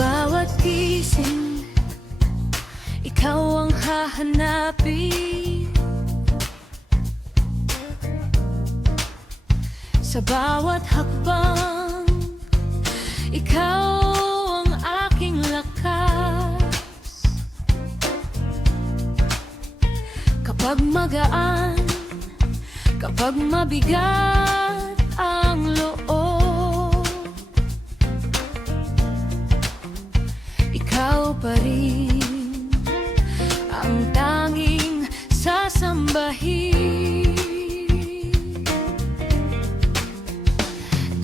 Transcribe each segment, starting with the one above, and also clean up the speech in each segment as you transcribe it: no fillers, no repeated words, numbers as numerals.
bawat gising, ikaw ang hahanapin. Sa bawat hakbang, ikaw ang aking lakas. Kapag magaan, kapag mabigat ang loob, ikaw pa rin ang tanging sasambahin.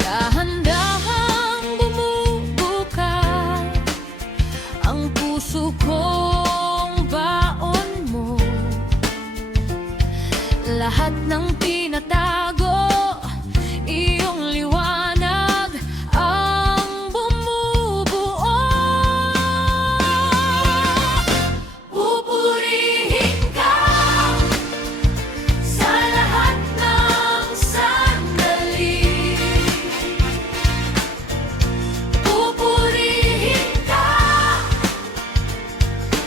Dahan-dahang bumubuka ang puso kong baon mo. Lahat ng tinatago, iyong liwanag ang bumubuo. Pupurihin ka sa lahat ng sandali. Pupurihin ka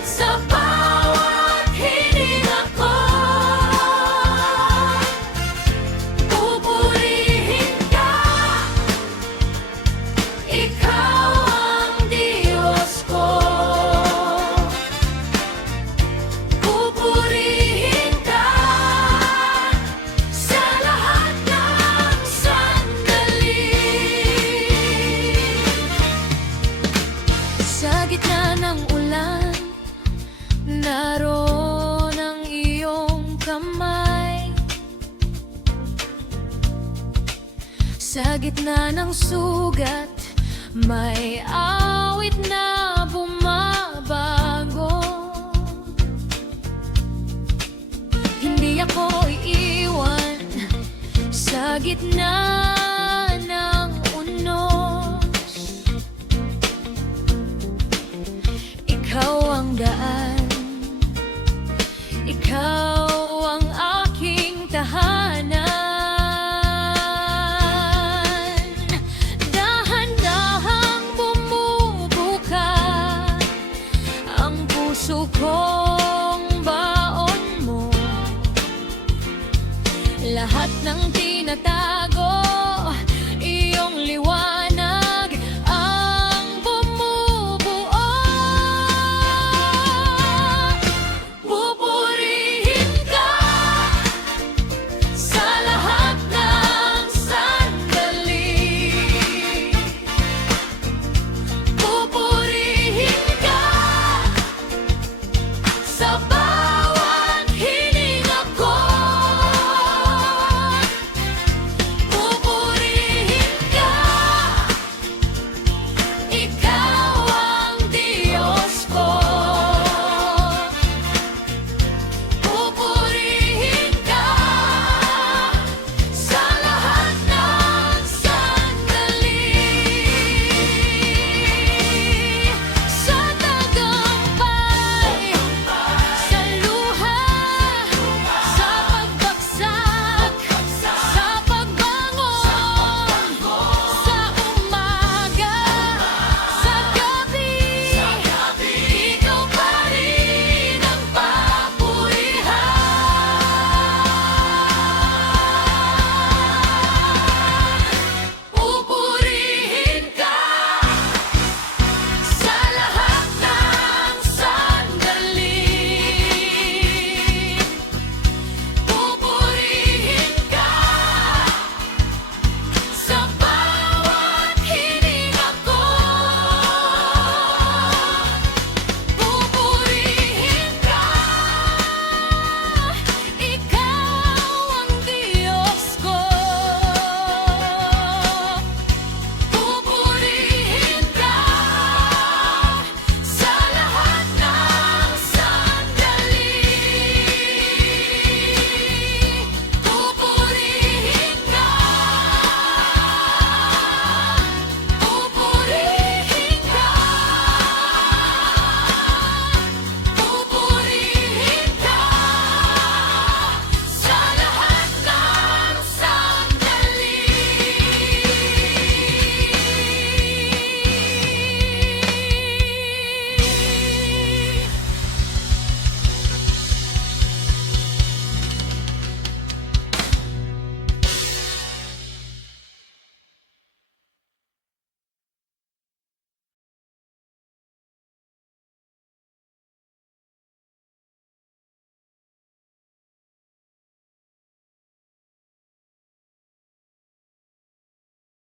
sa bawat hininga ko. Pupurihin ka, ikaw ang Diyos ko. Pupurihin ka sa lahat ng sandali. Sa gitna ng ulan, naroon ang iyong kamay. Sa gitna ng sugat, may awit na bumabago. Hindi ako iiwan sa gitna